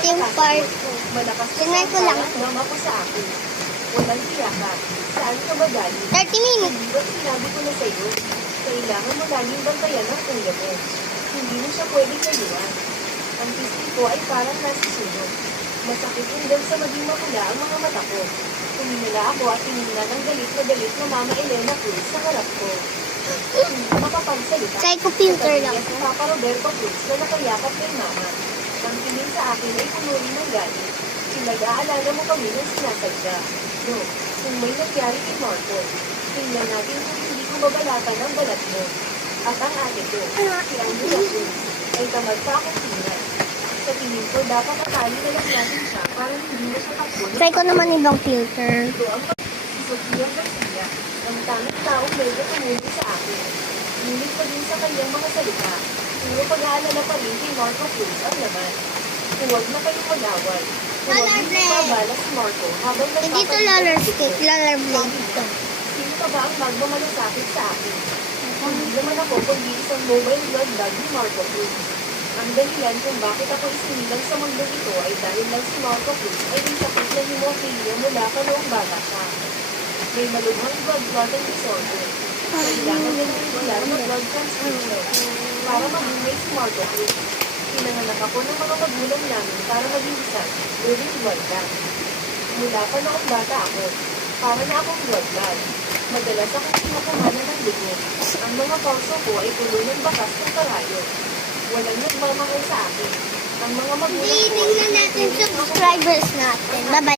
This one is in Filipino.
Ito yung part ko. Malakas Sinay ko lang. mama ko sa akin. Walang hiya ka. Saan ka ba galing? 30 minutes. Hindi ba sinabi ko na sa'yo? Kailangan mo laging bantayan ang kuya mo. Hindi mo siya pwedeng layuan. Ang pisngi ko ay parang nasa sunog. Masakit hanggang sa maging mapula ang mga mata ko. Tuminala ako at tinignan ng galit na Mama Elena Cruz sa harap ko. Hindi ko makapagsalita. Psycho filter lang. Si Papa Roberto Cruz na nakayakap kay Mama. Ang tingin sa akin ay puno rin ng galit. Pinag-aalala mo kami ng sinasadya. No, kung may nangyari kay Marco, tingnan natin kung hindi ko babalatan ang balat mo. At ang ate ko, si Angela Cruz, ay tamad pa akong tingnan. Sa tingin ko, dapat akali na lang natin siya para hindi mo siya takbo. Try ko naman ibang filter. Ito ang si Sofia Garcia, ang tamang taong medyo tumulong sa akin. Ngunit pa din sa kanyang mga salita, puro pag-aalala pa rin kay Marco Cruz ang laman. Huwag na kayong mag-away. Huwag din mabala si Marco habang Hindi to roller blade ito. Sino pa ba ang magmamalasakit sa akin? Hindi naman ako kundi isang mobile blood bag ni Marco Cruz. Ang dahilan kung bakit ako isinilang sa mundo ito ay dahil lang si Marco Cruz ay may sakit na hemophilia mula pa noong bata siya. May malubhang blood clotting disorder. Kailangan niya ng blood transfusion para mabuhay si Marco Cruz. Pinanganak ako ng mga magulang namin para maging isang living blood bank. Mula pa noong bata ako, para na akong blood bag. Madalas akong kinukuhanan ng dugo. Ang mga pulso ko ay puno ng bakas ng karayo. Walang nagmamahal sa akin. Ang mga magulang ko Tingnan natin subscribers natin. Bye-bye.